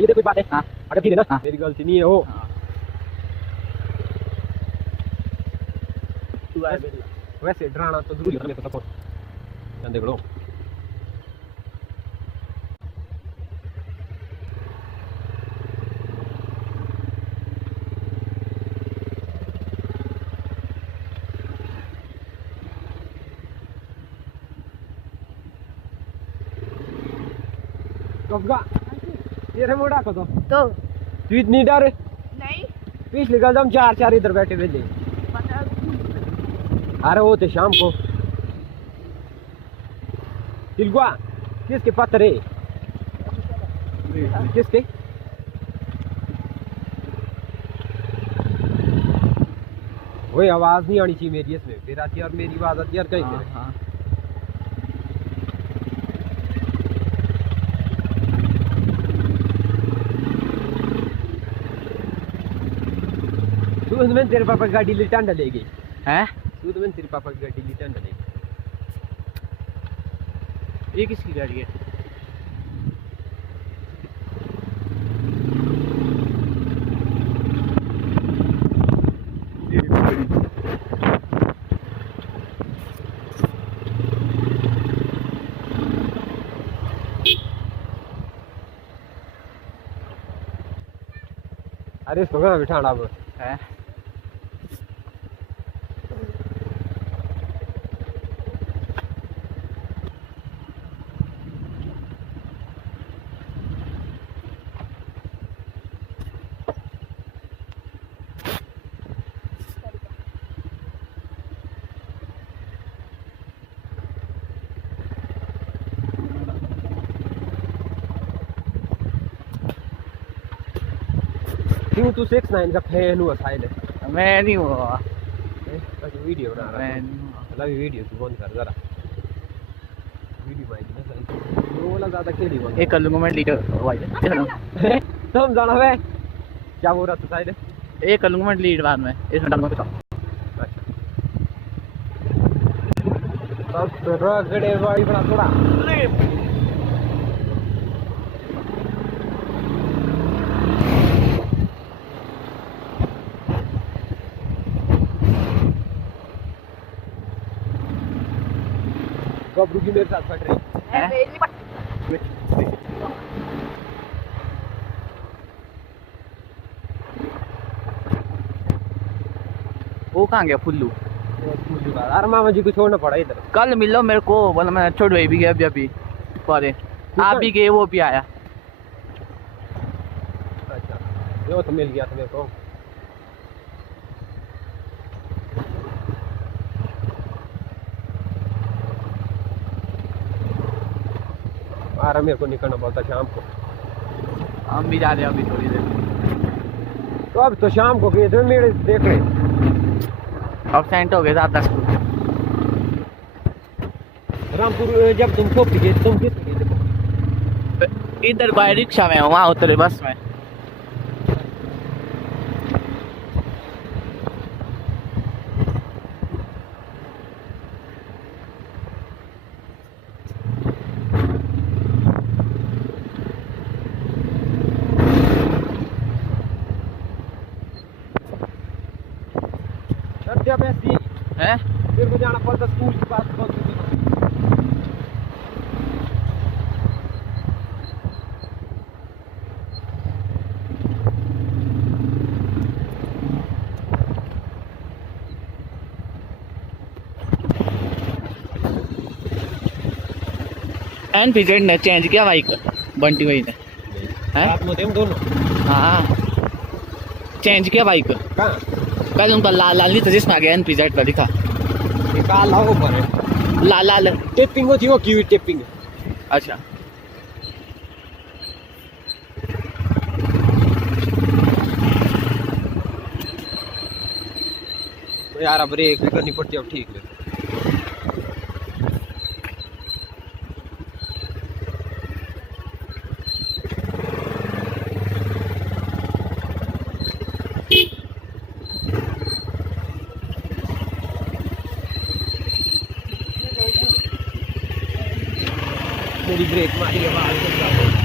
ये देखो बात है। हाँ अगर ठीक है ना, हाँ। मेरी गलती नहीं है वो। तू आए वैसे डराना तो जरूरी है, मेरे को सपोर्ट देख लो। कबगा तेरे मोड़ा को तो तू इतनी डर नहीं पिछले कल हम चार इधर बैठे हुए थे। अरे वो थे शाम को तिलगुआ किसके पत्थर है किसके वही आवाज नहीं आनी चाहिए मेरी इसमें, फिर आती है और मेरी आवाज आती है और कहीं तू में तेरे पापा गाड़ी लिटान डालेगी हैं? तू में तेरे पापा गाड़ी लिटान डालेगी। ये किसकी गाड़ी है? अरे इसको कहाँ बिठाना अब है? क्यों तू 6-9 का फैन हुआ शायद? मैं नहीं हुआ। अच्छा वीडियो बना रहा है। मतलब वीडियो तू बंद कर जरा, वीडियो माइक ना सही वो वाला ज्यादा खेली बंद। एक कर लूंगा मैं लीडर भाई। तुम जाना है क्या बोल रहा था शायद? एक कर लूंगा मैं लीड बाद में, इसमें डालूंगा कुछ। अच्छा तो रगड़े भाई बड़ा थोड़ा कब रुकी मेरे साथ फट रही है? वो कहाँ गया फुल्लू? अरे मामा जी को छोड़ना पड़ा इधर। कल मिलो मेरे को, बोला मैं छोड़ भाई भी गया अभी परे आप भी गए, वो भी आया। अच्छा वो तो मिल गया था मेरे को। अरे मेरे को निकलना बोलता शाम को। हम भी जा रहे हैं अभी थोड़ी देर। तो अब तो शाम को गए थे मेरे देख रहे एबसेंट हो गए 7-10। रामपुर जब तुम को गए तुम किस गए? इधर बाय रिक्शा में, वहाँ उतरे बस में। जब ऐसी हैं? फिर को जाना पड़ता स्कूल के पास बहुत एनपीजेड ने चेंज किया बाइक बंटी भाई ने। साथ में थे हम दोनों। हाँ चेंज किया बाइक। कहाँ? कल उनका लाल लाल नहीं था जिसमें आ गया एनपीजेड पर लिखा। निकाल लाओ ऊपर है। लाल लाल टेपिंग होती वो क्यों टेपिंग? अच्छा तो यार अब ब्रेक भी करनी पड़ती है अब ठीक है। मेरी ब्रेक मारी आवाज